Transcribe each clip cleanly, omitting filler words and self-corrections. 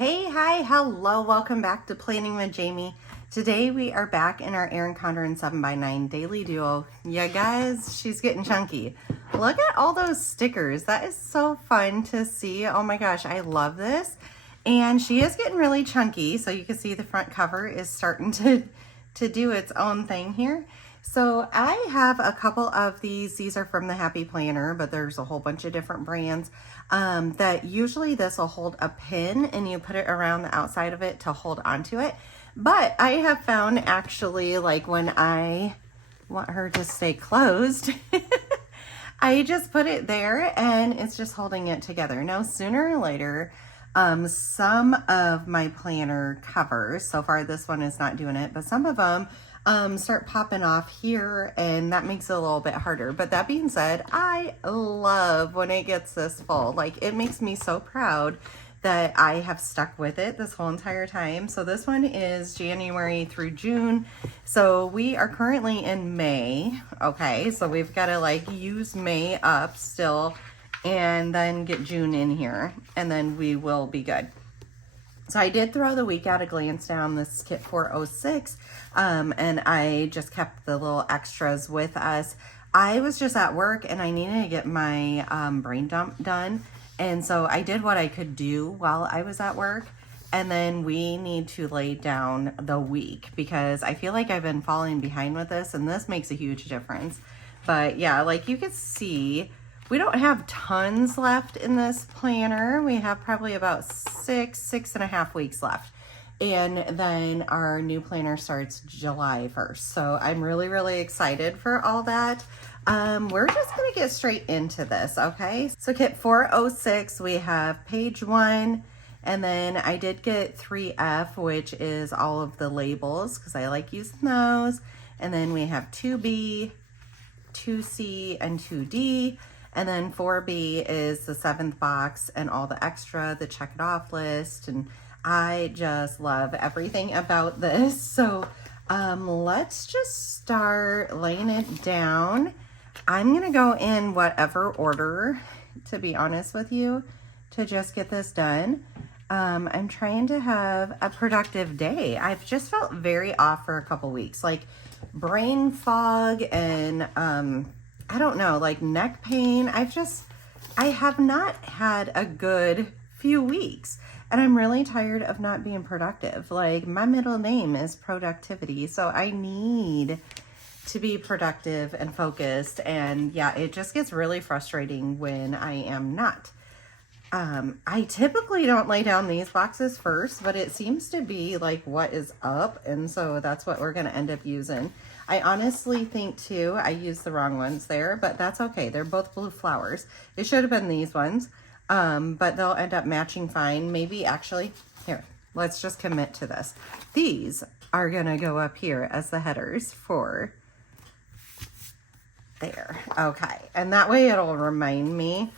Hey, hi, hello, welcome back to Planning with Jamie. Today we are back in our Erin Condren 7x9 daily duo. Yeah, guys, she's getting chunky. Look at all those stickers. That is so fun to see. Oh my gosh, I love this. And she is getting really chunky, so you can see the front cover is starting to do its own thing here. So I have a couple of these. These are from the Happy Planner, but there's a whole bunch of different brands that usually this will hold a pin and you put it around the outside of it to hold onto it. But I have found actually, like, when I want her to stay closed, I just put it there and it's just holding it together. Now, sooner or later, some of my planner covers, so far this one is not doing it, but some of them start popping off here, and that makes it a little bit harder. But that being said, I love when it gets this full. Like, it makes me so proud that I have stuck with it this whole entire time. So this one is January through June. So we are currently in May. Okay, so we've got to like use May up still and then get June in here, and then we will be good. So I did throw the week at a glance down this kit 406, and I just kept the little extras with us. I was just at work and I needed to get my brain dump done. And so I did what I could do while I was at work. And then we need to lay down the week because I feel like I've been falling behind with this, and this makes a huge difference. But yeah, like you can see, we don't have tons left in this planner. We have probably about 6.5 weeks left. And then our new planner starts July 1st. So I'm really, really excited for all that. We're just gonna get straight into this, okay? So kit 406, we have page 1, and then I did get 3F, which is all of the labels because I like using those. And then we have 2B, 2C, and 2D. And then 4B is the 7th box and all the extra, the check it off list. And I just love everything about this. So let's just start laying it down. I'm gonna go in whatever order, to be honest with you, to just get this done. I'm trying to have a productive day. I've just felt very off for a couple weeks, like brain fog and I don't know, like neck pain. I have not had a good few weeks, and I'm really tired of not being productive. Like, my middle name is productivity, so I need to be productive and focused. And yeah, it just gets really frustrating when I am not. I typically don't lay down these boxes first, but it seems to be like what is up, and so that's what we're gonna end up using. I honestly think too, I used the wrong ones there, but that's okay. They're both blue flowers. It should have been these ones, but they'll end up matching fine. Maybe actually, here, let's just commit to this. These are gonna go up here as the headers for there. Okay, and that way it'll remind me.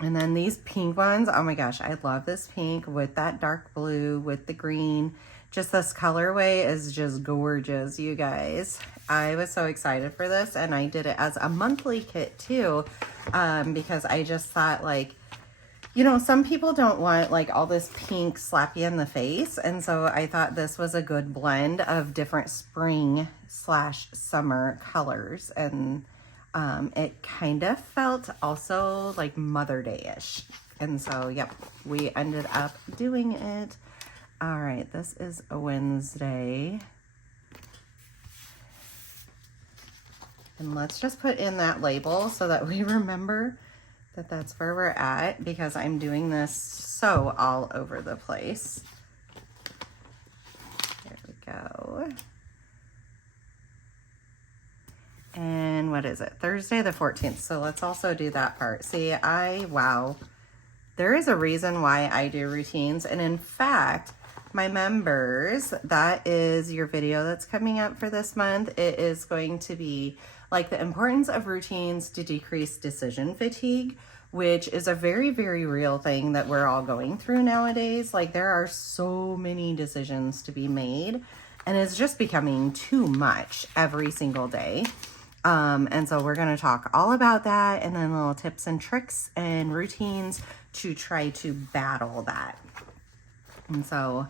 And then these pink ones, oh my gosh, I love this pink with that dark blue with the green. Just this colorway is just gorgeous, you guys. I was so excited for this, and I did it as a monthly kit too, because I just thought, like, you know, some people don't want like all this pink slap you in the face, and so I thought this was a good blend of different spring/summer colors, and it kind of felt also like Mother Day-ish. And so, yep, we ended up doing it. All right, this is a Wednesday. And let's just put in that label so that we remember that that's where we're at, because I'm doing this so all over the place. There we go. And what is it? Thursday the 14th. So let's also do that part. See, wow. There is a reason why I do routines. And in fact, my members, that is your video that's coming up for this month. It is going to be like the importance of routines to decrease decision fatigue, which is a very, very real thing that we're all going through nowadays. Like, there are so many decisions to be made, and it's just becoming too much every single day. And so we're going to talk all about that, and then little tips and tricks and routines to try to battle that. And so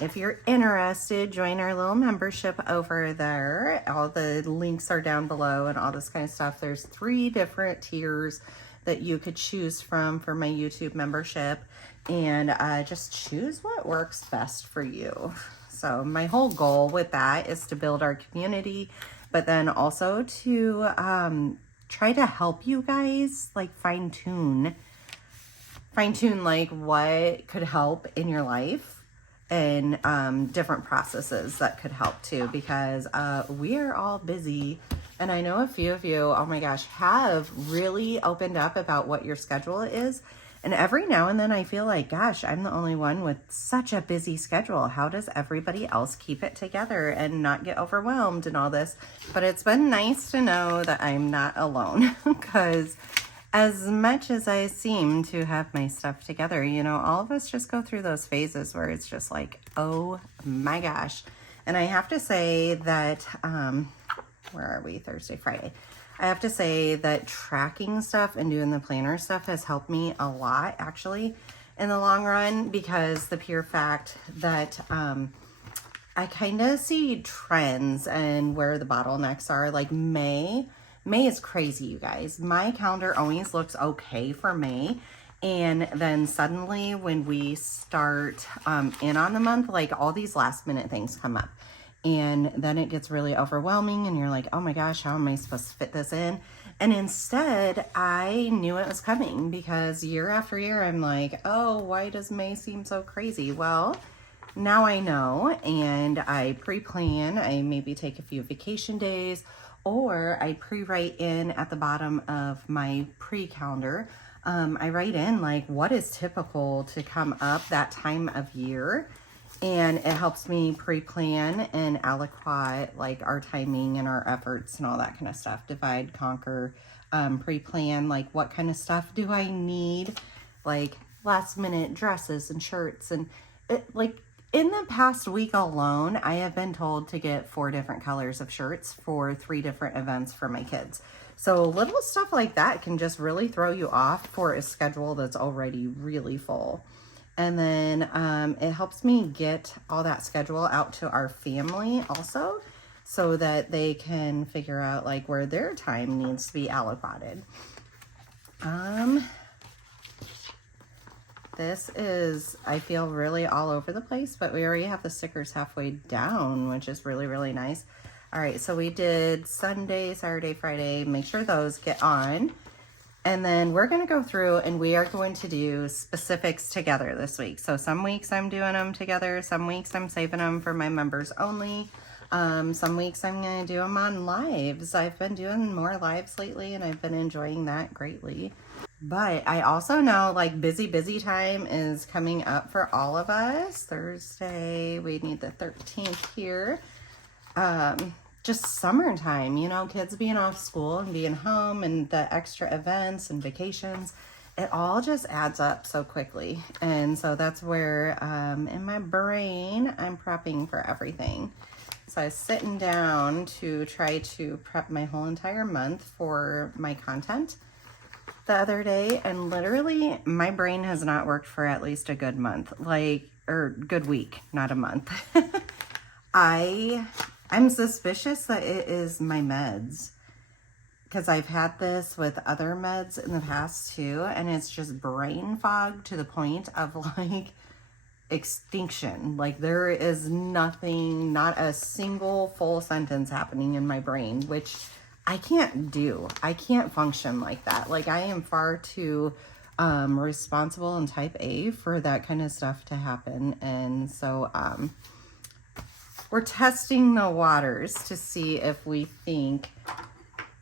if you're interested, join our little membership over there. All the links are down below and all this kind of stuff. There's 3 different tiers that you could choose from for my YouTube membership, and just choose what works best for you. So my whole goal with that is to build our community, but then also to try to help you guys like fine tune like what could help in your life, and different processes that could help too, because we are all busy. And I know a few of you, oh my gosh, have really opened up about what your schedule is. And every now and then I feel like, gosh, I'm the only one with such a busy schedule. How does everybody else keep it together and not get overwhelmed and all this? But it's been nice to know that I'm not alone, because as much as I seem to have my stuff together, you know, all of us just go through those phases where it's just like, oh my gosh. And I have to say that, where are we? Thursday, Friday. I have to say that tracking stuff and doing the planner stuff has helped me a lot, actually, in the long run, because the pure fact that I kind of see trends and where the bottlenecks are. Like May is crazy, you guys. My calendar always looks okay for May. And then suddenly when we start in on the month, like all these last minute things come up. And then it gets really overwhelming and you're like, oh my gosh, how am I supposed to fit this in? And instead, I knew it was coming, because year after year, I'm like, oh, why does May seem so crazy? Well, now I know, and I pre-plan. I maybe take a few vacation days, or I pre-write in at the bottom of my pre-calendar. I write in like what is typical to come up that time of year. And it helps me pre-plan and aliquot like our timing and our efforts and all that kind of stuff. Divide, conquer, pre-plan, like what kind of stuff do I need? Like last minute dresses and shirts. And like in the past week alone, I have been told to get 4 different colors of shirts for 3 different events for my kids. So little stuff like that can just really throw you off for a schedule that's already really full. And then it helps me get all that schedule out to our family also, so that they can figure out like where their time needs to be allocated. This is, I feel, really all over the place, but we already have the stickers halfway down, which is really, really nice. All right, so we did Sunday, Saturday, Friday. Make sure those get on. And then we're going to go through and we are going to do specifics together this week. So some weeks I'm doing them together. Some weeks I'm saving them for my members only. Some weeks I'm going to do them on lives. I've been doing more lives lately and I've been enjoying that greatly. But I also know like busy time is coming up for all of us. Thursday, we need the 13th here. Just summertime, you know, kids being off school and being home and the extra events and vacations, it all just adds up so quickly. And so that's where in my brain, I'm prepping for everything. So I was sitting down to try to prep my whole entire month for my content the other day, and literally my brain has not worked for at least a good month, or good week, not a month. I'm suspicious that it is my meds, because I've had this with other meds in the past too, and it's just brain fog to the point of like extinction. Like there is nothing, not a single full sentence happening in my brain, which I can't do. I can't function like that. Like I am far too responsible and type A for that kind of stuff to happen. And so we're testing the waters to see if we think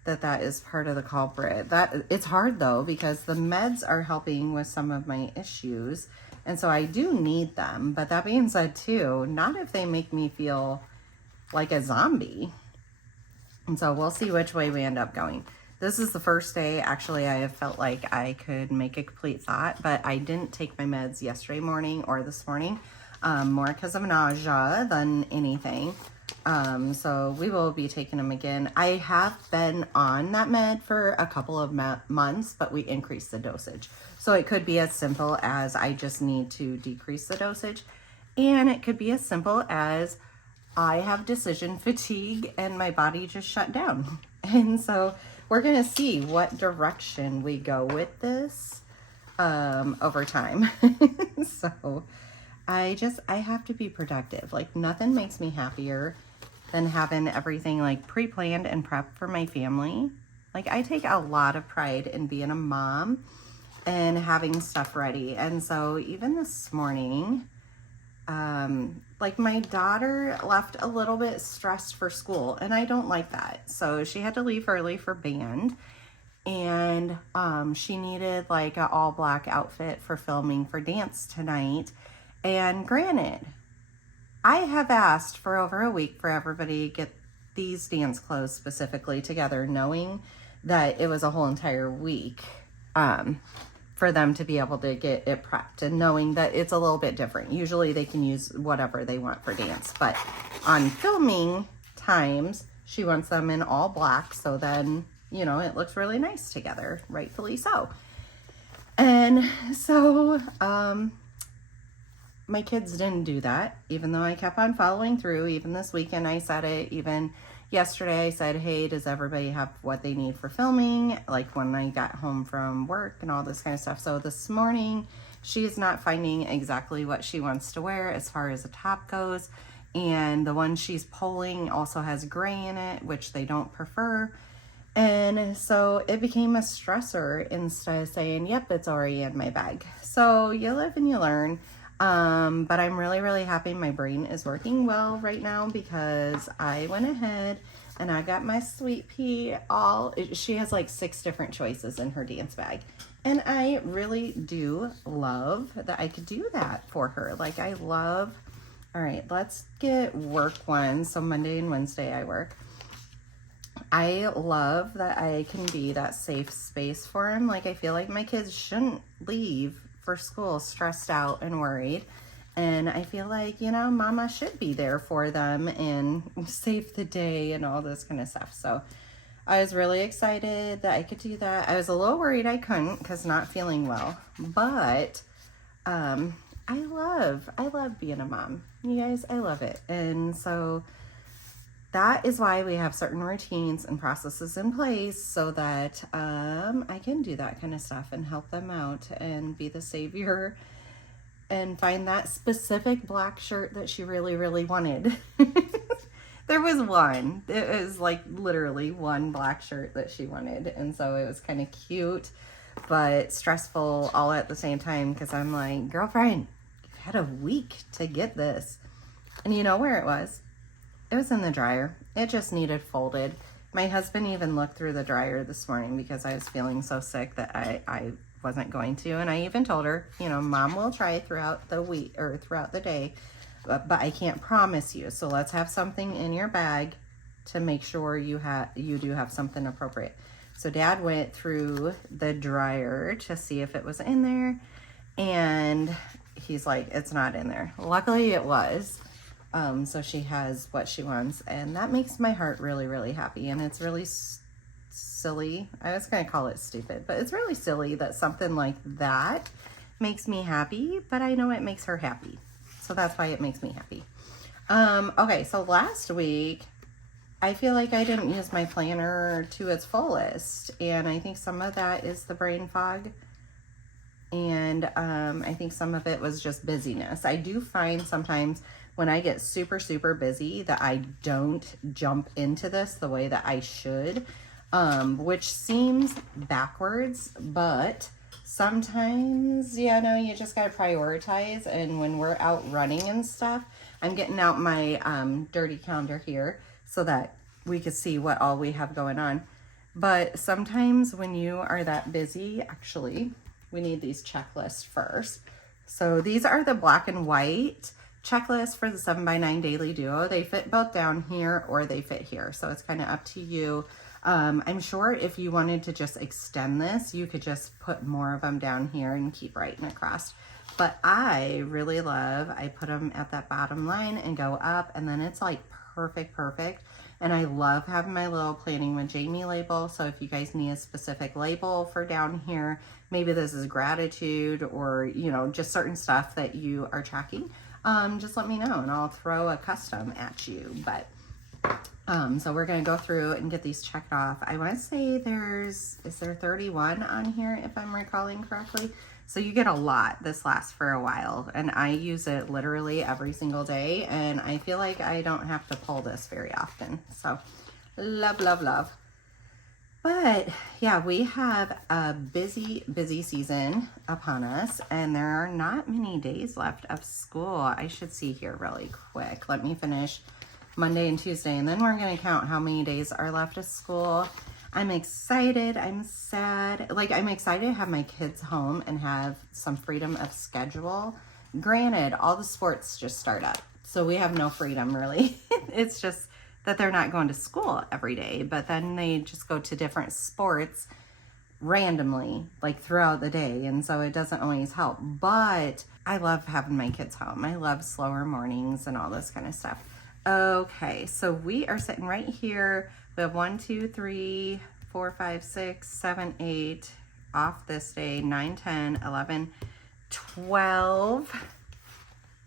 that is part of the culprit. It's hard though, because the meds are helping with some of my issues, and so I do need them. But that being said too, not if they make me feel like a zombie. And so we'll see which way we end up going. This is the first day actually I have felt like I could make a complete thought, but I didn't take my meds yesterday morning or this morning. More because of nausea than anything. So we will be taking them again. I have been on that med for a couple of months, but we increased the dosage. So it could be as simple as I just need to decrease the dosage, and it could be as simple as I have decision fatigue and my body just shut down. And so we're gonna see what direction we go with this over time. So I have to be productive. Like, nothing makes me happier than having everything like pre-planned and prepped for my family. Like, I take a lot of pride in being a mom and having stuff ready. And so even this morning, like, my daughter left a little bit stressed for school, and I don't like that. So she had to leave early for band, and she needed like an all black outfit for filming for dance tonight. And granted, I have asked for over a week for everybody to get these dance clothes specifically together, knowing that it was a whole entire week for them to be able to get it prepped, and knowing that it's a little bit different. Usually they can use whatever they want for dance, but on filming times, she wants them in all black, so then, you know, it looks really nice together, rightfully so. And so my kids didn't do that, even though I kept on following through. Even this weekend I said it. Even yesterday I said, hey, does everybody have what they need for filming? Like, when I got home from work and all this kind of stuff. So this morning, she is not finding exactly what she wants to wear as far as the top goes. And the one she's pulling also has gray in it, which they don't prefer. And so it became a stressor instead of saying, yep, it's already in my bag. So you live and you learn. But I'm really, really happy my brain is working well right now, because I went ahead and I got my sweet pea she has like 6 different choices in her dance bag. And I really do love that I could do that for her. Like, I love, all right, let's get work ones. So Monday and Wednesday I work. I love that I can be that safe space for him. Like, I feel like my kids shouldn't leave for school stressed out and worried. And I feel like, you know, mama should be there for them and save the day and all this kind of stuff. So I was really excited that I could do that. I was a little worried I couldn't, because not feeling well. But I love being a mom. You guys, I love it. And so that is why we have certain routines and processes in place, so that I can do that kind of stuff and help them out and be the savior and find that specific black shirt that she really, really wanted. There was one. It was like literally one black shirt that she wanted. And so it was kind of cute, but stressful all at the same time, because I'm like, girlfriend, you've had a week to get this. And you know where it was? It was in the dryer. It just needed folded. My husband even looked through the dryer this morning, because I was feeling so sick that I wasn't going to. And I even told her, you know, mom will try throughout the week or throughout the day, but I can't promise you. So let's have something in your bag to make sure you do have something appropriate. So dad went through the dryer to see if it was in there, and he's like, it's not in there. Luckily it was. So she has what she wants, and that makes my heart really, really happy. And it's really silly. I was going to call it stupid, but it's really silly that something like that makes me happy, but I know it makes her happy. So that's why it makes me happy. Okay, so last week, I feel like I didn't use my planner to its fullest, and I think some of that is the brain fog. And I think some of it was just busyness. I do find sometimes when I get super, super busy that I don't jump into this the way that I should, which seems backwards, but sometimes, you know, you just got to prioritize. And when we're out running and stuff, I'm getting out my dirty calendar here so that we could see what all we have going on. But sometimes when you are that busy, actually, we need these checklists first. So these are the black and white checklists for the 7x9 Daily Duo. They fit both down here or they fit here. So it's kind of up to you. I'm sure if you wanted to just extend this, you could just put more of them down here and keep writing across. But I really love, I put them at that bottom line and go up, and then it's like perfect. And I love having my little Planning with Jamie label. So if you guys need a specific label for down here, maybe this is gratitude or, you know, just certain stuff that you are tracking, just let me know and I'll throw a custom at you. But so we're going to go through and get these checked off. I want to say is there 31 on here if I'm recalling correctly? So you get a lot. This lasts for a while and I use it literally every single day and I feel like I don't have to pull this very often. So love, love, love. But yeah, we have a busy season upon us and there are not many days left of school. I should see here really quick. Let me finish Monday and Tuesday, and then we're going to count how many days are left of school. I'm excited. I'm sad. Like, I'm excited to have my kids home and have some freedom of schedule. Granted, all the sports just start up, so we have no freedom really. It's just that they're not going to school every day, but then they just go to different sports randomly, like throughout the day, and so it doesn't always help. But I love having my kids home. I love slower mornings and all this kind of stuff. Okay, so we are sitting right here. We have 1, 2, 3, 4, 5, 6, 7, 8 off this day, 9, 10, 11, 12,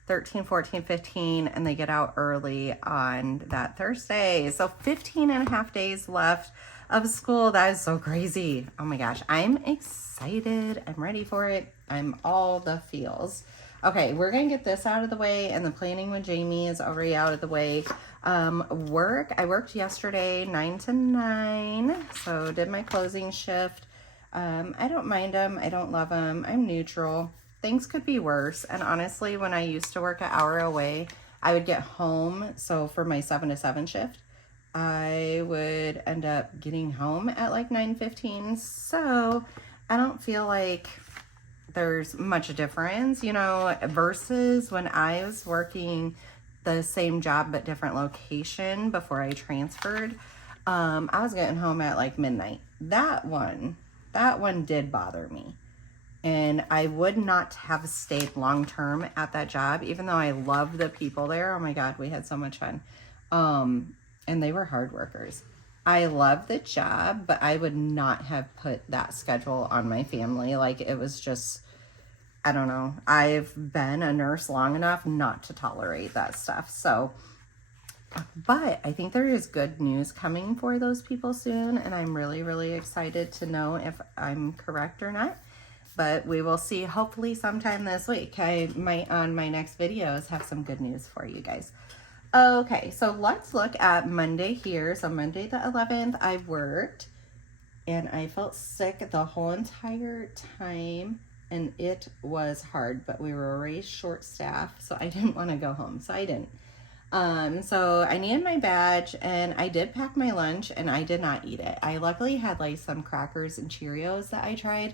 13, 14, 15, and they get out early on that Thursday. So 15 and a half days left of school. That is so crazy. Oh my gosh, I'm excited. I'm ready for it. I'm all the feels. Okay, we're going to get this out of the way, and the Planning with Jamie is already out of the way. I worked yesterday 9 to 9, so did my closing shift. I don't mind them. I don't love them. I'm neutral. Things could be worse, and honestly, when I used to work an hour away, I would get home, so for my 7 to 7 shift, I would end up getting home at like 9:15, so I don't feel like there's much difference, you know, versus when I was working the same job but different location before I transferred. I was getting home at like midnight. That one did bother me. And I would not have stayed long term at that job, even though I love the people there. Oh my God, we had so much fun. And they were hard workers. I love the job, but I would not have put that schedule on my family. Like, it was just, I don't know. I've been a nurse long enough not to tolerate that stuff. So, but I think there is good news coming for those people soon. And I'm really, really excited to know if I'm correct or not. But we will see hopefully sometime this week. I might on my next videos have some good news for you guys. Okay, so let's look at Monday here. So Monday the 11th, I worked and I felt sick the whole entire time and it was hard, but we were already short staffed, so I didn't want to go home, so I didn't. So I needed my badge and I did pack my lunch and I did not eat it. I luckily had like some crackers and Cheerios that I tried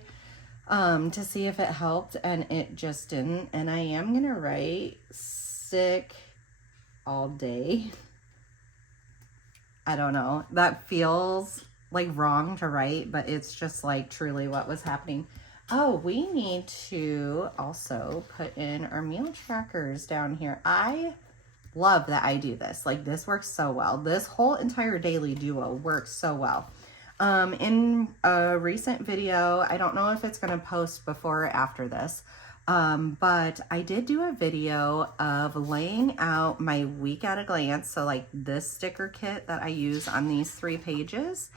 to see if it helped, and it just didn't. And I am gonna write sick all day. I don't know, that feels like wrong to write, but it's just like truly what was happening. Oh, we need to also put in our meal trackers down here. I love that I do this. Like, this works so well. This whole entire daily duo works so well. In a recent video, I don't know if it's going to post before or after this, but I did do a video of laying out my week at a glance. So like this sticker kit that I use on these 3 pages,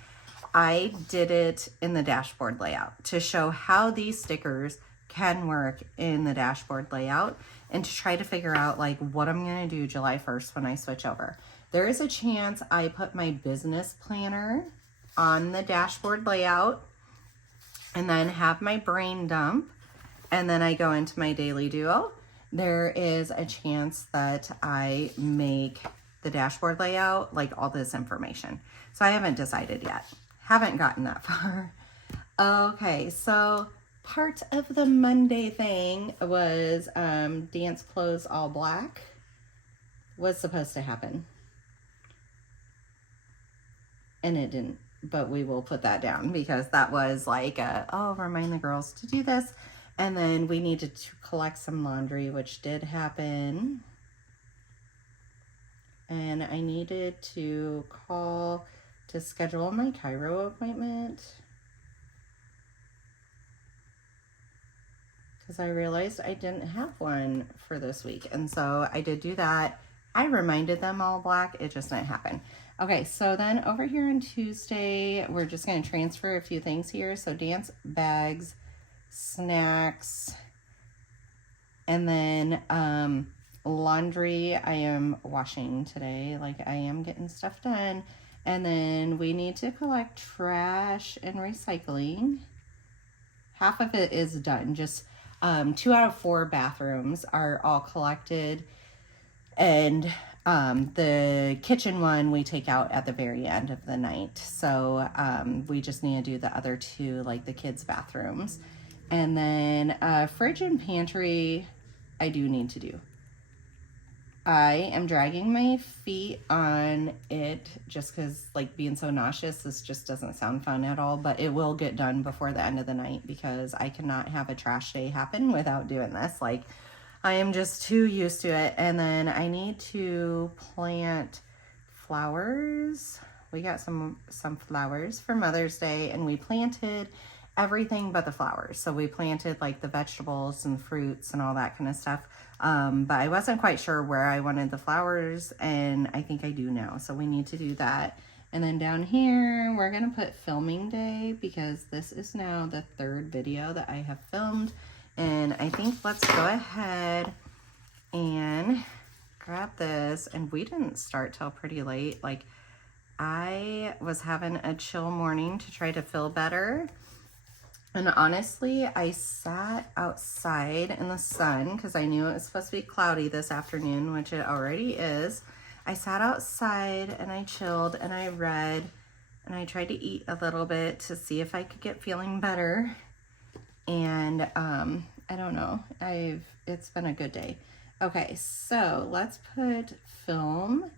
I did it in the dashboard layout to show how these stickers can work in the dashboard layout and to try to figure out like what I'm going to do July 1st when I switch over. There is a chance I put my business planner on the dashboard layout and then have my brain dump and then I go into my daily duo. There is a chance that I make the dashboard layout like all this information. So I haven't decided yet. Haven't gotten that far. Okay, so part of the Monday thing was dance clothes all black was supposed to happen. And it didn't, but we will put that down because that was like oh, remind the girls to do this. And then we needed to collect some laundry, which did happen. and I needed to call to schedule my chiro appointment because I realized I didn't have one for this week. And so I did do that. I reminded them all black. It just didn't happen. Okay, so then over here on Tuesday, we're just going to transfer a few things here. So dance bags, snacks, and then laundry I am washing today. Like, I am getting stuff done. And then we need to collect trash and recycling. Half of it is done. Just 2 out of 4 bathrooms are all collected. And the kitchen one we take out at the very end of the night. So we just need to do the other 2, like the kids' bathrooms. And then fridge and pantry, I do need to do. I am dragging my feet on it just because, like, being so nauseous, this just doesn't sound fun at all. But it will get done before the end of the night because I cannot have a trash day happen without doing this. Like, I am just too used to it. And then I need to plant flowers. We got some flowers for Mother's Day, and we planted everything but the flowers. So we planted like the vegetables and fruits and all that kind of stuff. But I wasn't quite sure where I wanted the flowers, and I think I do now. So we need to do that. And then down here, we're gonna put filming day because this is now the 3rd video that I have filmed. And I think let's go ahead and grab this. And we didn't start till pretty late. Like, I was having a chill morning to try to feel better. And honestly, I sat outside in the sun because I knew it was supposed to be cloudy this afternoon, which it already is. I sat outside and I chilled and I read and I tried to eat a little bit to see if I could get feeling better. And I don't know, it's been a good day. Okay, so let's put film,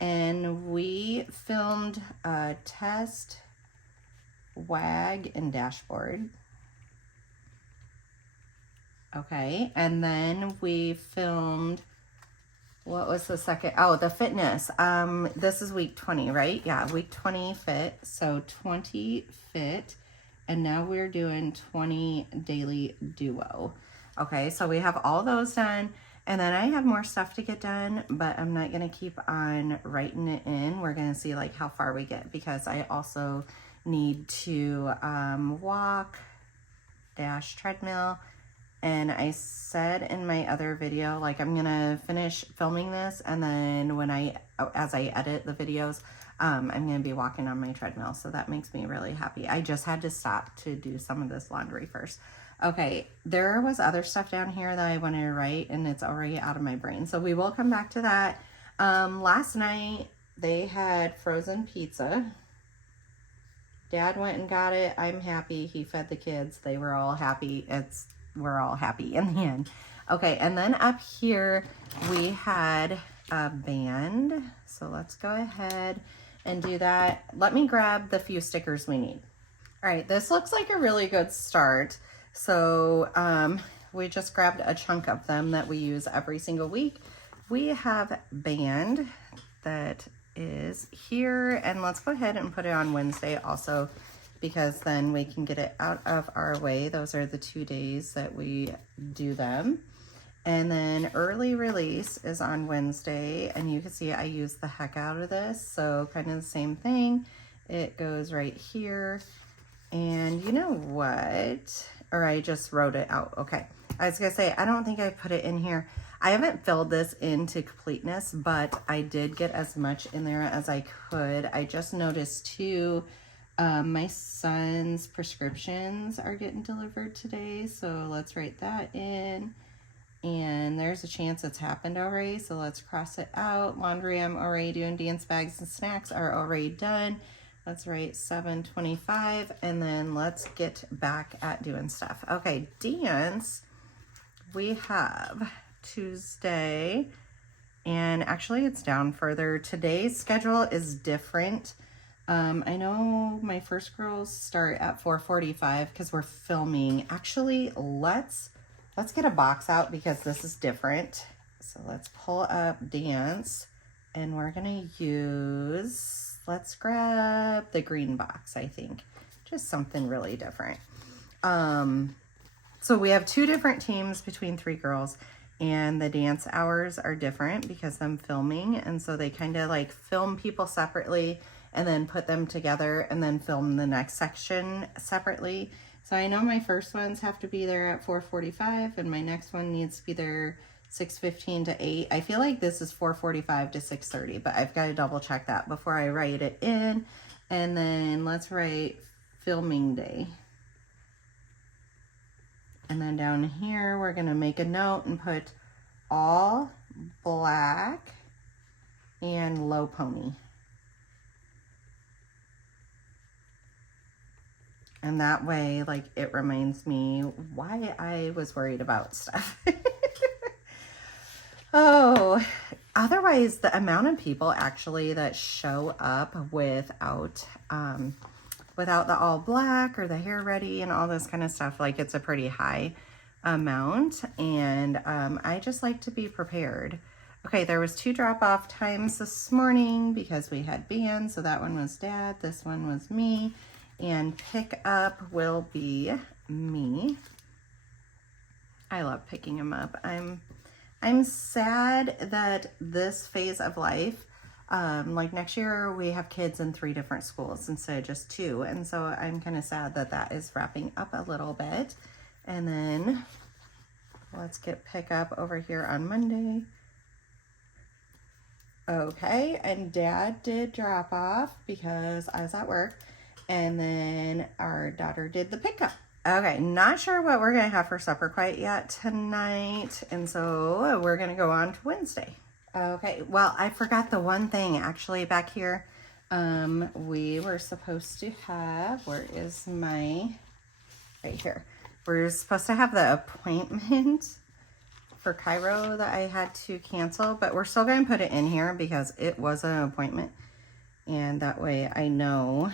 and we filmed test, WAG, and dashboard. Okay, and then we filmed, what was the second? Oh, the fitness. This is week 20, right? Yeah, week 20 fit. So 20 fit. And now we're doing 20 daily duo. Okay, so we have all those done. And then I have more stuff to get done, but I'm not going to keep on writing it in. We're going to see like how far we get because I also need to walk, dash, treadmill. And I said in my other video, like, I'm going to finish filming this. And then as I edit the videos, I'm going to be walking on my treadmill. So that makes me really happy. I just had to stop to do some of this laundry first. Okay, there was other stuff down here that I wanted to write, and it's already out of my brain. So we will come back to that. Last night, they had frozen pizza. Dad went and got it. I'm happy. He fed the kids. They were all happy. We're all happy in the end. Okay, and then up here, we had a band. So let's go ahead and do that. Let me grab the few stickers we need. All right, this looks like a really good start. So we just grabbed a chunk of them that we use every single week. We have band that is here, and let's go ahead and put it on Wednesday also, because then we can get it out of our way. Those are the 2 days that we do them. And then early release is on Wednesday, and you can see I use the heck out of this. So kind of the same thing. It goes right here. And you know what? Or I just wrote it out. Okay. I was going to say, I don't think I put it in here. I haven't filled this into completeness, but I did get as much in there as I could. I just noticed too, my son's prescriptions are getting delivered today. So let's write that in. And there's a chance it's happened already. So let's cross it out. Laundry, I'm already doing. Dance bags and snacks are already done. Let's write 7:25, and then let's get back at doing stuff. Okay, dance, we have Tuesday, and actually it's down further. Today's schedule is different. I know my first girls start at 4:45 because we're filming. Actually, let's get a box out because this is different. So let's pull up dance. And we're gonna use, let's grab the green box, I think. Just something really different. So we have 2 different teams between 3 girls, and the dance hours are different because I'm filming, and so they kind of like film people separately and then put them together and then film the next section separately. So I know my first ones have to be there at 4:45 and my next one needs to be there 6:15 to 8. I feel like this is 4:45 to 6:30, but I've got to double check that before I write it in. And then let's write filming day. And then down here, we're gonna make a note and put all black and low pony. And that way, like, it reminds me why I was worried about stuff. Oh, otherwise, the amount of people actually that show up without the all black or the hair ready and all this kind of stuff, like, it's a pretty high amount. And I just like to be prepared. Okay, there was 2 drop-off times this morning because we had bands. So that one was Dad, this one was me, and pick up will be me. I love picking them up. I'm sad that this phase of life, like next year we have kids in 3 different schools instead of just 2. And so I'm kind of sad that that is wrapping up a little bit. And then let's get pick up over here on Monday. Okay, and Dad did drop off because I was at work. And then our daughter did the pickup. Okay, not sure what we're gonna have for supper quite yet tonight, and so we're gonna go on to Wednesday. Okay, well, I forgot the one thing actually back here. We were supposed to have, where is my, right here. We're supposed to have the appointment for Cairo that I had to cancel, but we're still gonna put it in here because it was an appointment, and that way I know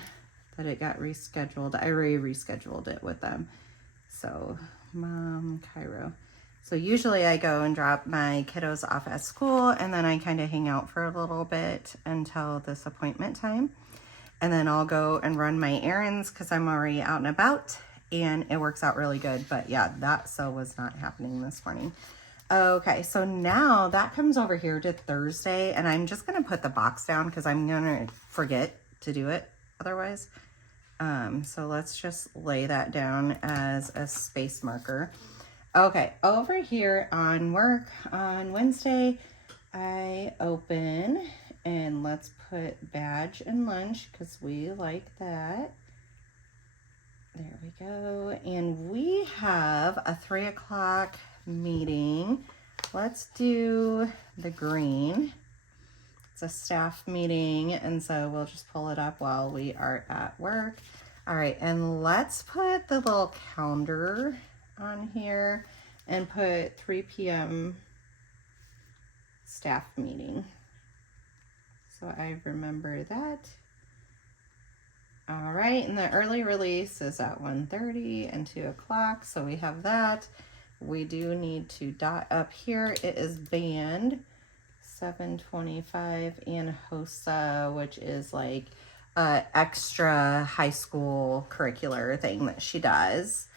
that it got rescheduled. I already rescheduled it with them. So, Mom, Cairo. So usually I go and drop my kiddos off at school, and then I kind of hang out for a little bit until this appointment time. And then I'll go and run my errands because I'm already out and about, and it works out really good. But yeah, that so was not happening this morning. Okay, so now that comes over here to Thursday, and I'm just gonna put the box down because I'm gonna forget to do it otherwise. So let's just lay that down as a space marker. Okay, over here on work on Wednesday, I open, and let's put badge and lunch because we like that. There we go. And we have a 3 o'clock meeting. Let's do the green. It's a staff meeting, and so we'll just pull it up while we are at work. All right, and let's put the little calendar on here and put 3 p.m. staff meeting. So I remember that. All right, and the early release is at 1:30 and 2 o'clock, so we have that. We do need to dot up here. It is band 7:25 and HOSA, which is like extra high school curricular thing that she does.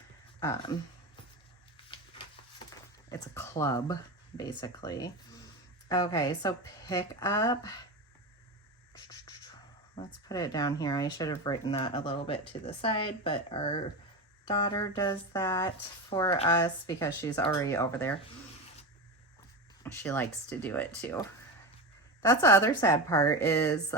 It's a club, basically. Okay, so pick up. Let's put it down here. I should have written that a little bit to the side, but our daughter does that for us because she's already over there. She likes to do it too. That's the other sad part is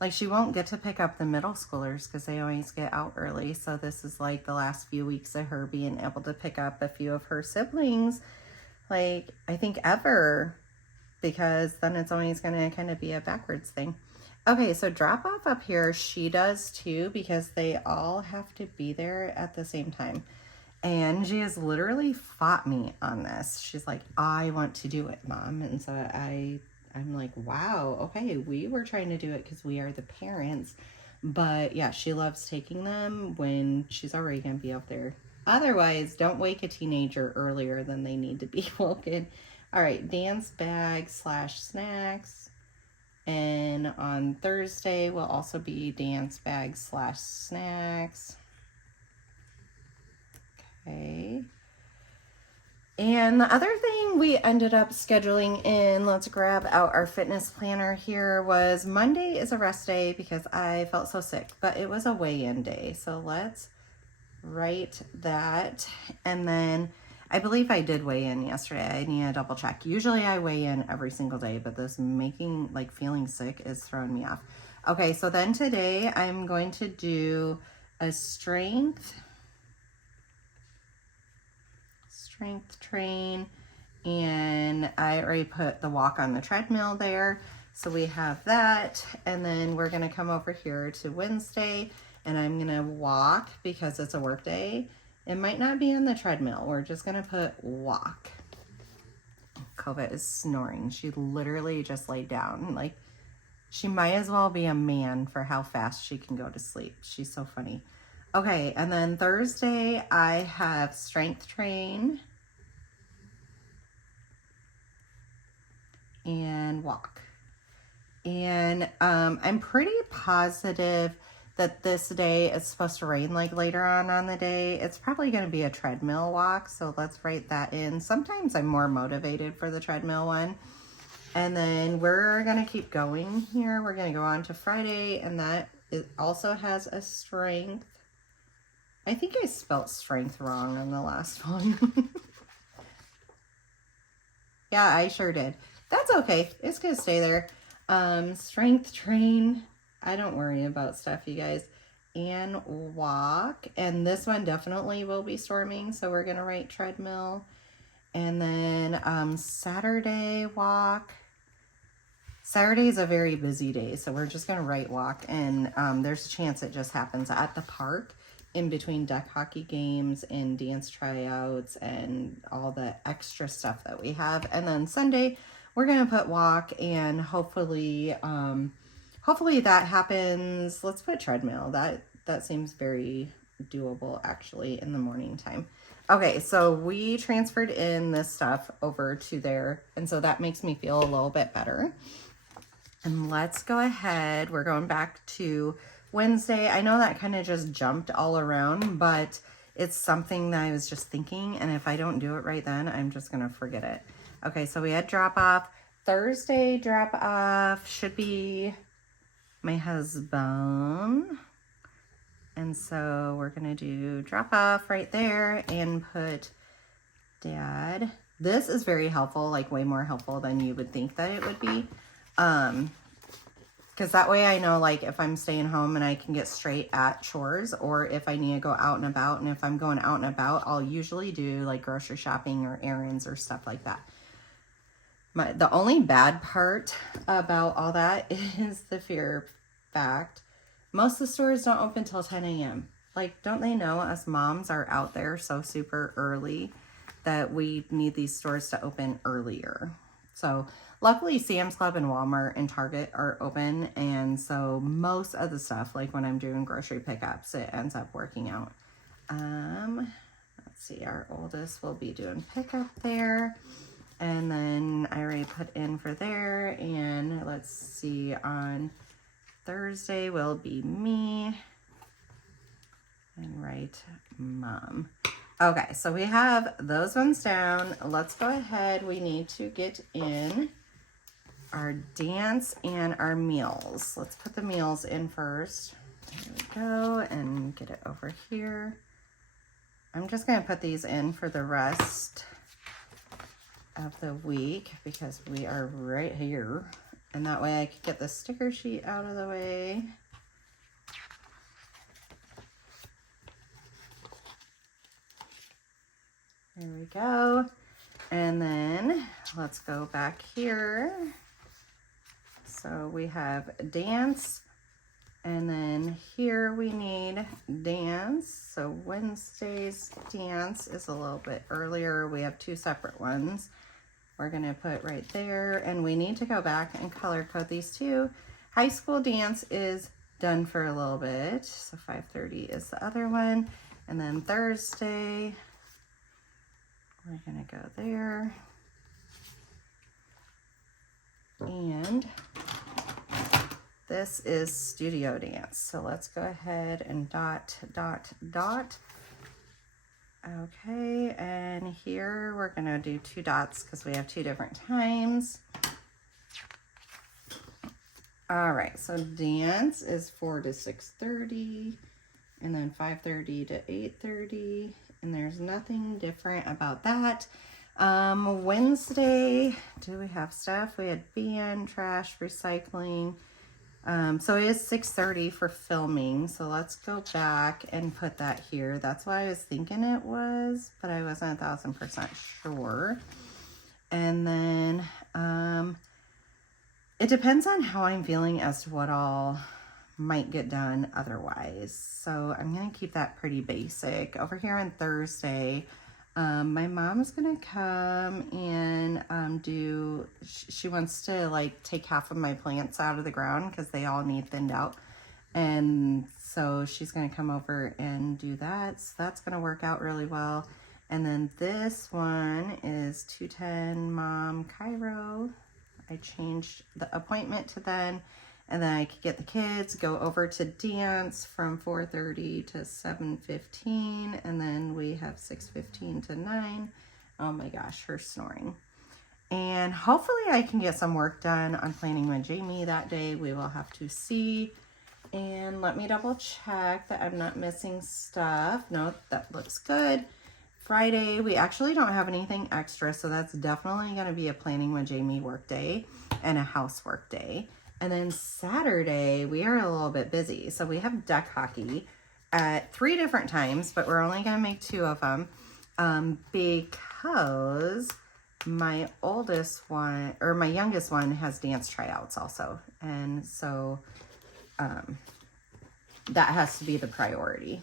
like she won't get to pick up the middle schoolers because they always get out early. So this is like the last few weeks of her being able to pick up a few of her siblings, like I think ever, because then it's always going to kind of be a backwards thing. Okay, so drop off up here, she does too, because they all have to be there at the same time. And she has literally fought me on this. She's like, I want to do it, Mom. And so I'm like, wow, okay, we were trying to do it because we are the parents. But yeah, she loves taking them when she's already going to be out there. Otherwise, don't wake a teenager earlier than they need to be woken. All right, dance bag / snacks. And on Thursday will also be dance bags / snacks. Okay. And the other thing we ended up scheduling in, let's grab out our fitness planner here, was Monday is a rest day because I felt so sick, but it was a weigh-in day. So let's write that. And then I believe I did weigh in yesterday. I need to double check. Usually I weigh in every single day, but this feeling sick is throwing me off. Okay, so then today I'm going to do a strength train, and I already put the walk on the treadmill there. So we have that, and then we're gonna come over here to Wednesday, and I'm gonna walk because it's a work day. It might not be on the treadmill. We're just gonna put walk. Kova is snoring. She literally just laid down. Like, she might as well be a man for how fast she can go to sleep. She's so funny. Okay, and then Thursday I have strength train and walk. And I'm pretty positive that this day it's supposed to rain like later on the day. It's probably going to be a treadmill walk, so let's write that in. Sometimes I'm more motivated for the treadmill one. And then we're going to keep going here. We're going to go on to Friday, and that also has a strength. I think I spelt strength wrong on the last one. Yeah, I sure did. That's okay. It's going to stay there. Strength train. I don't worry about stuff, you guys. And walk. And this one definitely will be storming, so we're going to write treadmill. And then Saturday walk. Saturday is a very busy day, so we're just going to write walk. And there's a chance it just happens at the park in between deck hockey games and dance tryouts and all the extra stuff that we have. And then Sunday, we're going to put walk, and hopefully that happens. Let's put treadmill. That seems very doable actually in the morning time. Okay, so we transferred in this stuff over to there, and so that makes me feel a little bit better. And let's go ahead. We're going back to Wednesday. I know that kind of just jumped all around, but it's something that I was just thinking, and if I don't do it right then, I'm just going to forget it. Okay, so we had drop off. Thursday drop off should be my husband. And so we're going to do drop off right there and put dad. This is very helpful, like way more helpful than you would think that it would be. Because that way I know, like, if I'm staying home and I can get straight at chores, or if I need to go out and about. And if I'm going out and about, I'll usually do like grocery shopping or errands or stuff like that. The only bad part about all that is the fear fact. Most of the stores don't open till 10 a.m. Like, don't they know us moms are out there so super early that we need these stores to open earlier? So luckily Sam's Club and Walmart and Target are open, and so most of the stuff, like when I'm doing grocery pickups, it ends up working out. Let's see, our oldest will be doing pickup there, and then I already put in for there. And let's see, on Thursday will be me, and write mom. Okay, so we have those ones down. Let's go ahead. We need to get in our dance and our meals. Let's put the meals in first. There we go, and get it over here. I'm just going to put these in for the rest of the week because we are right here. And that way I could get the sticker sheet out of the way. There we go. And then let's go back here. So we have dance, and then here we need dance. So Wednesday's dance is a little bit earlier. We have two separate ones. We're gonna put right there, and we need to go back and color code these two. High school dance is done for a little bit. So 5:30 is the other one. And then Thursday, we're gonna go there. And This is studio dance. So let's go ahead and dot, dot, dot. Okay, and here we're gonna do 2 dots because we have 2 different times. All right, so dance is 4 to 6:30, and then 5:30 to 8:30, and there's nothing different about that. Wednesday, do we have stuff? We had band, trash, recycling. So it is 6:30 for filming. So let's go back and put that here. That's what I was thinking it was, but I wasn't 1000% sure. And then, it depends on how I'm feeling as to what all might get done otherwise. So I'm going to keep that pretty basic. Over here on Thursday, my mom is going to come and she wants to like take half of my plants out of the ground because they all need thinned out. And so she's going to come over and do that. So that's going to work out really well. And then this one is 210 Mom Cairo. I changed the appointment to then, and then I could get the kids, go over to dance from 4:30 to 7:15, and then we have 6:15 to 9. Oh my gosh, her snoring. And hopefully I can get some work done on Planning with Jamie that day. We will have to see. And let me double check that I'm not missing stuff. No, that looks good. Friday, we actually don't have anything extra, so that's definitely going to be a Planning with Jamie work day and a housework day. And then Saturday, we are a little bit busy. So we have deck hockey at 3 different times, but we're only going to make 2 of them because my oldest one, or my youngest one, has dance tryouts also. And so that has to be the priority.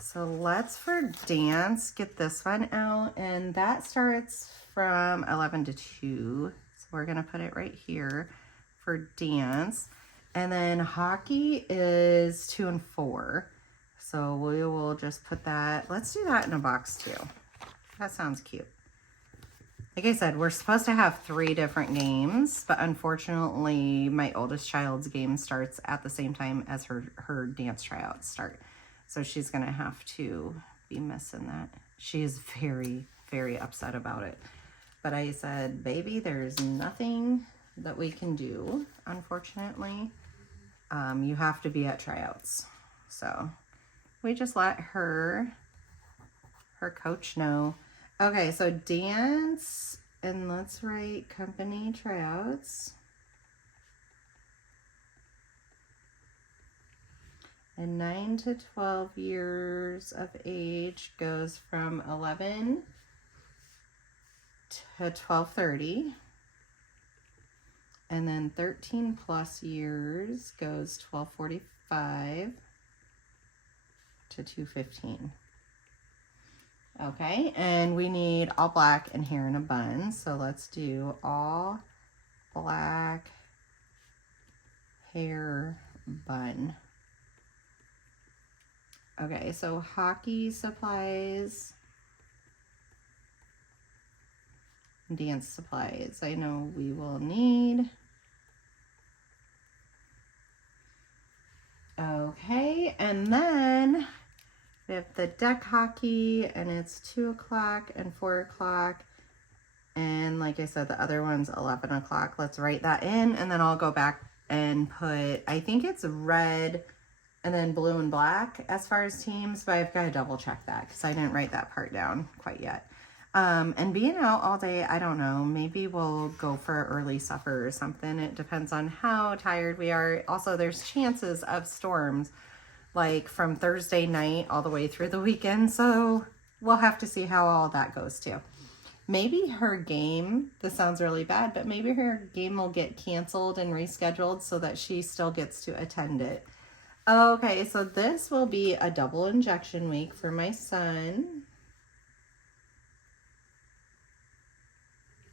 So let's, for dance, get this one out, and that starts from 11 to 2. So we're going to put it right here for dance. And then hockey is 2 and 4. So we will just put that, let's do that in a box too. That sounds cute. Like I said, we're supposed to have 3 different games, but unfortunately my oldest child's game starts at the same time as her dance tryouts start. So she's going to have to be missing that. She is very, very upset about it. But I said, baby, there's nothing that we can do, unfortunately. You have to be at tryouts. So we just let her coach know. Okay, so dance, and let's write company tryouts. And 9 to 12 years of age goes from 11 to 12:30. And then 13 plus years goes 12:45 to 2:15. Okay, and we need all black and hair in a bun. So let's do all black hair bun. Okay, so hockey supplies, dance supplies, I know we will need. Okay, and then we have the deck hockey, and it's 2 o'clock and 4 o'clock. And like I said, the other one's 11 o'clock. Let's write that in, and then I'll go back and put, I think it's red and then blue and black as far as teams, but I've got to double check that because I didn't write that part down quite yet. And being out all day, I don't know, maybe we'll go for early supper or something. It depends on how tired we are. Also, there's chances of storms like from Thursday night all the way through the weekend. So we'll have to see how all that goes too. Maybe her game, this sounds really bad, but maybe her game will get canceled and rescheduled so that she still gets to attend it. Okay, so this will be a double injection week for my son.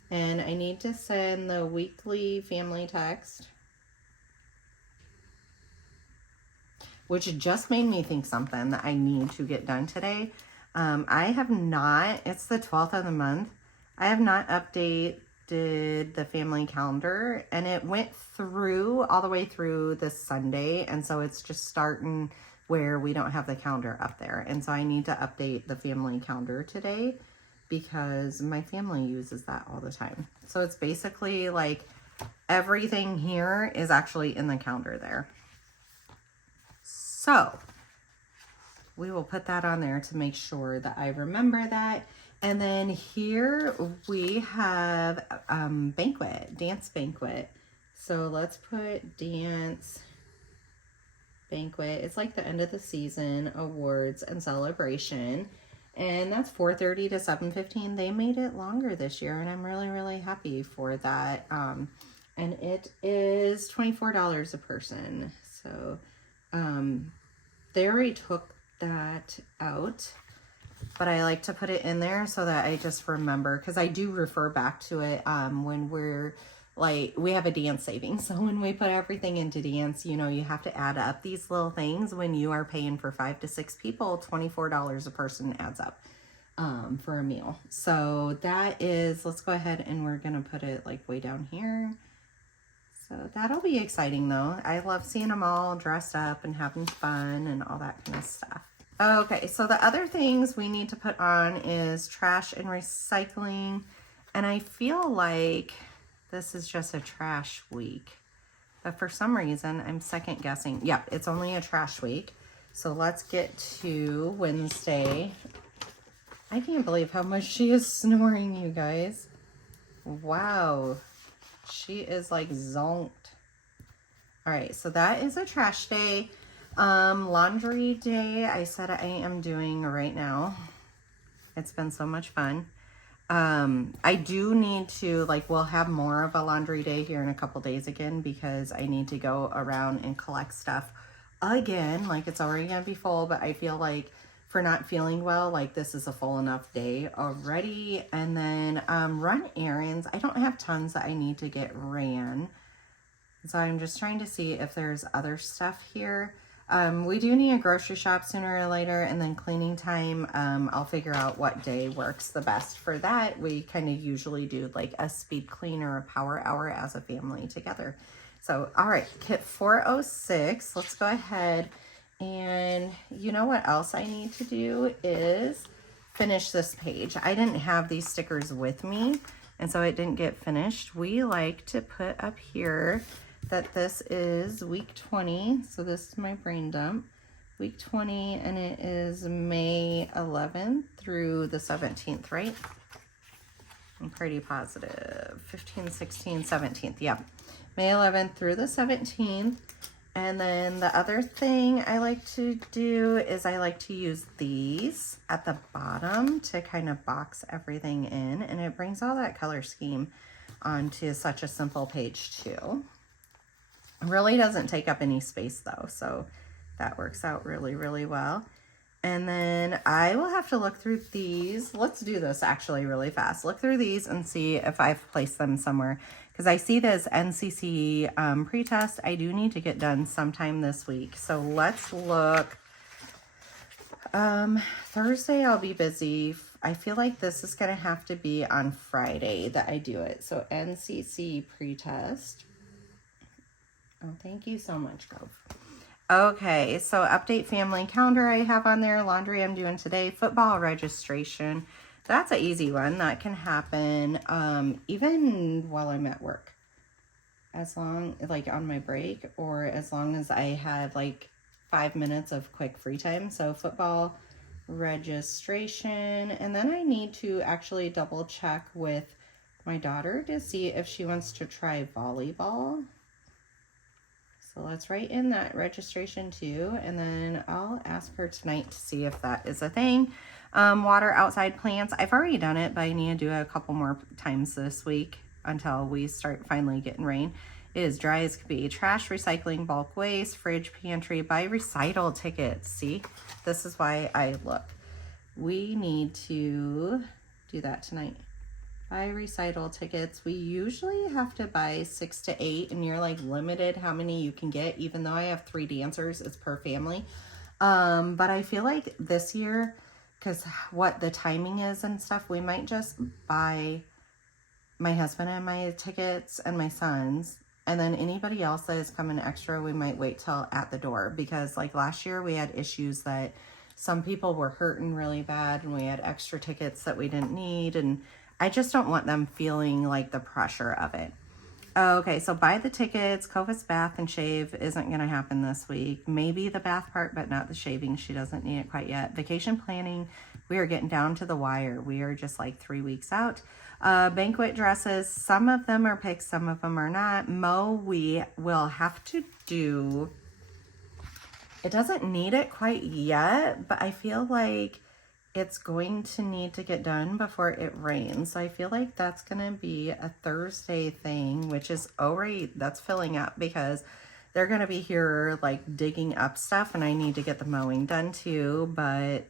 And I need to send the weekly family text, which just made me think something that I need to get done today. I have not, it's the 12th of the month. I have not updated did the family calendar, and it went through all the way through this Sunday, and so it's just starting where we don't have the calendar up there. And so I need to update the family calendar today because my family uses that all the time. So it's basically like everything here is actually in the calendar there. So we will put that on there to make sure that I remember that. And then here we have dance banquet. So let's put dance banquet. It's like the end of the season awards and celebration. And that's 4:30 to 7:15. They made it longer this year, and I'm really, really happy for that. And it is $24 a person. So they already took that out, but I like to put it in there so that I just remember, because I do refer back to it when we're like, we have a dance savings. So when we put everything into dance, you know, you have to add up these little things. When you are paying for 5 to 6 people, $24 a person adds up for a meal. So that is, let's go ahead and we're going to put it like way down here. So that'll be exciting though. I love seeing them all dressed up and having fun and all that kind of stuff. Okay, so the other things we need to put on is trash and recycling. And I feel like this is just a trash week. But for some reason, I'm second guessing. Yep, it's only a trash week. So let's get to Wednesday. I can't believe how much she is snoring, you guys. Wow. She is like zonked. All right, so that is a trash day. Laundry day, I said I am doing right now. It's been so much fun. I do need to, like, we'll have more of a laundry day here in a couple days again, because I need to go around and collect stuff again. Like, it's already gonna be full, but I feel like for not feeling well, like this is a full enough day already. And then run errands. I don't have tons that I need to get ran, so I'm just trying to see if there's other stuff here. We do need a grocery shop sooner or later, and then cleaning time. I'll figure out what day works the best for that. We kind of usually do like a speed clean or a power hour as a family together. So, all right, kit 406. Let's go ahead, and you know what else I need to do is finish this page. I didn't have these stickers with me, and so it didn't get finished. We like to put up here that this is week 20. So this is my brain dump. Week 20, and it is May 11th through the 17th, right? I'm pretty positive. 15, 16, 17th. Yep. May 11th through the 17th. And then the other thing I like to do is I like to use these at the bottom to kind of box everything in, and it brings all that color scheme onto such a simple page too. Really doesn't take up any space though, so that works out really, really well. And then I will have to look through these. Let's do this actually really fast. Look through these and see if I've placed them somewhere, because I see this NCC pretest. I do need to get done sometime this week. So let's look. Thursday I'll be busy. I feel like this is going to have to be on Friday that I do it. So NCC pretest. Oh, thank you so much, Grove. Okay, so update family calendar I have on there. Laundry I'm doing today. Football registration. That's an easy one. That can happen even while I'm at work. As long, like on my break, or as long as I have like 5 minutes of quick free time. So football registration. And then I need to actually double check with my daughter to see if she wants to try volleyball. So let's write in that registration too, and then I'll ask her tonight to see if that is a thing. Water outside plants. I've already done it, but I need to do it a couple more times this week until we start finally getting rain. It is dry as could be. Trash, recycling, bulk waste, fridge, pantry, buy recital tickets. See, this is why I look. We need to do that tonight. Buy recital tickets. We usually have to buy 6 to 8, and you're like limited how many you can get. Even though I have 3 dancers, it's per family. But I feel like this year, because what the timing is and stuff, we might just buy my husband and my tickets and my son's. And then anybody else that is coming extra, we might wait till at the door, because like last year we had issues that some people were hurting really bad and we had extra tickets that we didn't need. And I just don't want them feeling like the pressure of it. Okay, so buy the tickets. Kova's bath and shave isn't going to happen this week. Maybe the bath part, but not the shaving. She doesn't need it quite yet. Vacation planning, we are getting down to the wire. We are just like 3 weeks out. Banquet dresses, some of them are picked, some of them are not. We will have to do, it doesn't need it quite yet, but I feel like it's going to need to get done before it rains. So I feel like that's going to be a Thursday thing, which is already, that's filling up because they're going to be here like digging up stuff and I need to get the mowing done too. But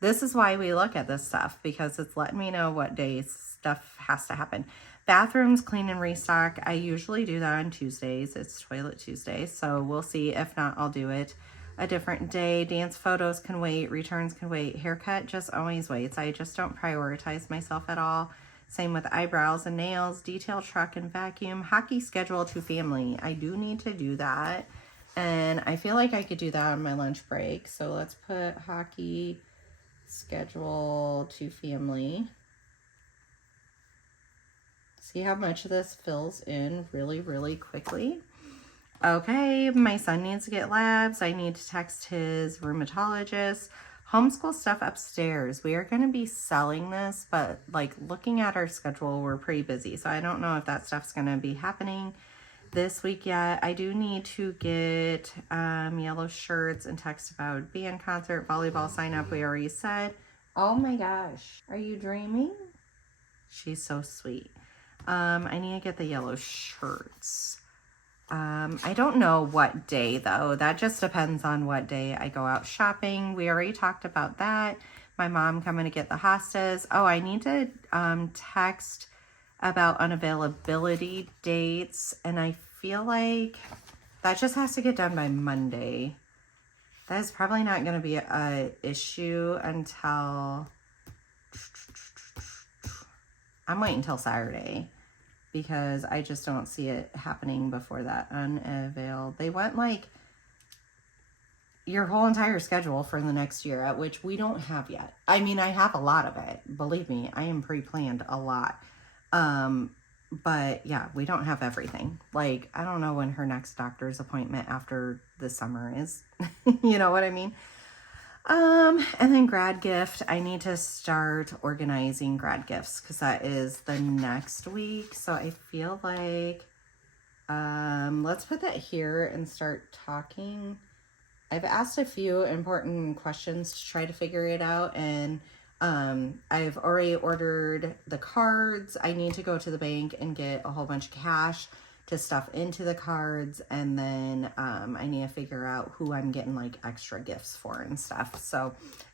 this is why we look at this stuff, because it's letting me know what days stuff has to happen. Bathrooms, clean and restock. I usually do that on Tuesdays. It's Toilet Tuesday. So we'll see. If not, I'll do it a different day. Dance photos can wait. Returns can wait. Haircut just always waits. I just don't prioritize myself at all. Same with eyebrows and nails. Detail, truck, and vacuum. Hockey schedule to family. I do need to do that. And I feel like I could do that on my lunch break. So let's put hockey schedule to family. See how much of this fills in really, really quickly. Okay, my son needs to get labs. I need to text his rheumatologist. Homeschool stuff upstairs. We are going to be selling this, but like looking at our schedule, we're pretty busy. So I don't know if that stuff's going to be happening this week yet. I do need to get yellow shirts and text about band concert, volleyball sign up. We already said. Oh my gosh, are you dreaming? She's so sweet. I need to get the yellow shirts. I don't know what day though. That just depends on what day I go out shopping. We already talked about that. My mom coming to get the hostas. Oh, I need to text about unavailability dates, and I feel like that just has to get done by Monday. That is probably not going to be an issue until, I'm waiting until Saturday, because I just don't see it happening before that. Unavailable. They want like your whole entire schedule for the next year, at which we don't have yet. I mean, I have a lot of it. Believe me, I am pre-planned a lot. But yeah, we don't have everything. Like, I don't know when her next doctor's appointment after the summer is. You know what I mean? And then grad gift. I need to start organizing grad gifts because that is the next week. So I feel like, let's put that here and start talking. I've asked a few important questions to try to figure it out, and I've already ordered the cards. I need to go to the bank and get a whole bunch of cash to stuff into the cards, and then I need to figure out who I'm getting like extra gifts for and stuff. So,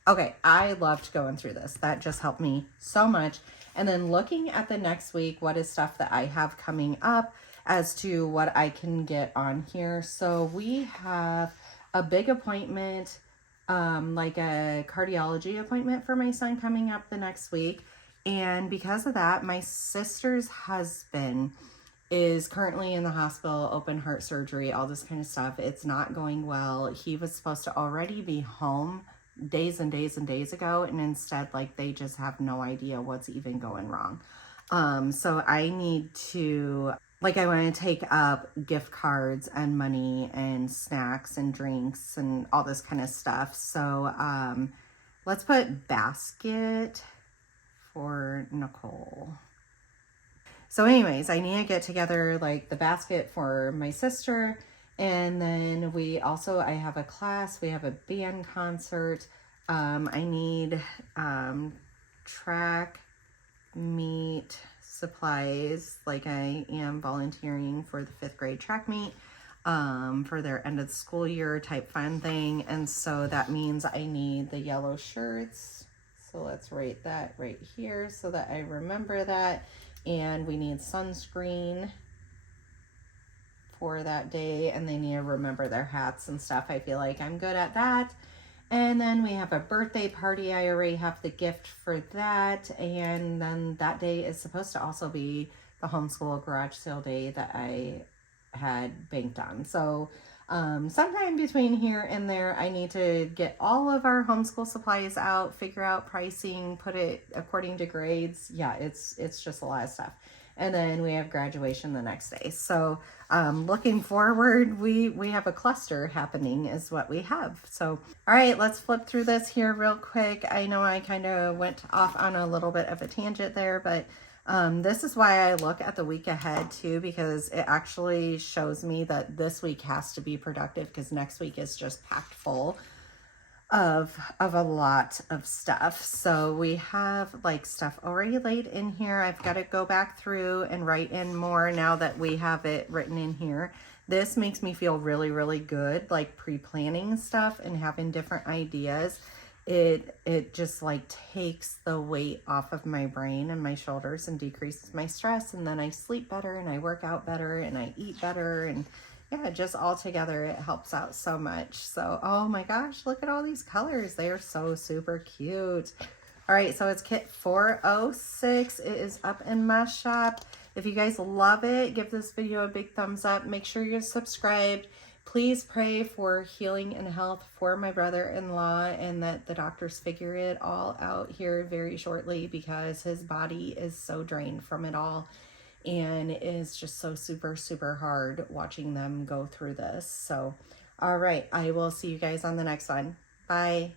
okay, I loved going through this. That just helped me so much. And then looking at the next week, what is stuff that I have coming up as to what I can get on here. So we have a big appointment, like a cardiology appointment for my son coming up the next week. And because of that, my sister's husband is currently in the hospital, open heart surgery, all this kind of stuff. It's not going well. He was supposed to already be home days and days and days ago, and instead, like, they just have no idea what's even going wrong. So I need to, like, I want to take up gift cards and money and snacks and drinks and all this kind of stuff. So let's put basket for Nicole. So anyways, I need to get together like the basket for my sister. And then I have a class, we have a band concert. I need track meet supplies, like I am volunteering for the 5th grade track meet for their end of the school year type fun thing. And so that means I need the yellow shirts. So let's write that right here so that I remember that. And we need sunscreen for that day, and they need to remember their hats and stuff. I feel like I'm good at that. And then we have a birthday party. I already have the gift for that. And then that day is supposed to also be the homeschool garage sale day that I had banked on. So sometime between here and there, I need to get all of our homeschool supplies out, figure out pricing, put it according to grades. Yeah, it's just a lot of stuff. And then we have graduation the next day. So looking forward, we have a cluster happening is what we have. So, all right, let's flip through this here real quick. I know I kind of went off on a little bit of a tangent there, but this is why I look at the week ahead too, because it actually shows me that this week has to be productive because next week is just packed full of a lot of stuff. So we have like stuff already laid in here. I've got to go back through and write in more now that we have it written in here. This makes me feel really, really good, like pre-planning stuff and having different ideas. It just like takes the weight off of my brain and my shoulders and decreases my stress, and then I sleep better and I work out better and I eat better, and yeah, just all together it helps out so much. So oh my gosh, look at all these colors. They are so super cute. All right, so it's kit 406. It is up in my shop. If you guys love it, give this video a big thumbs up. Make sure you're subscribed. Please pray for healing and health for my brother-in-law, and that the doctors figure it all out here very shortly, because his body is so drained from it all, and it is just so super, super hard watching them go through this. So, all right, I will see you guys on the next one. Bye.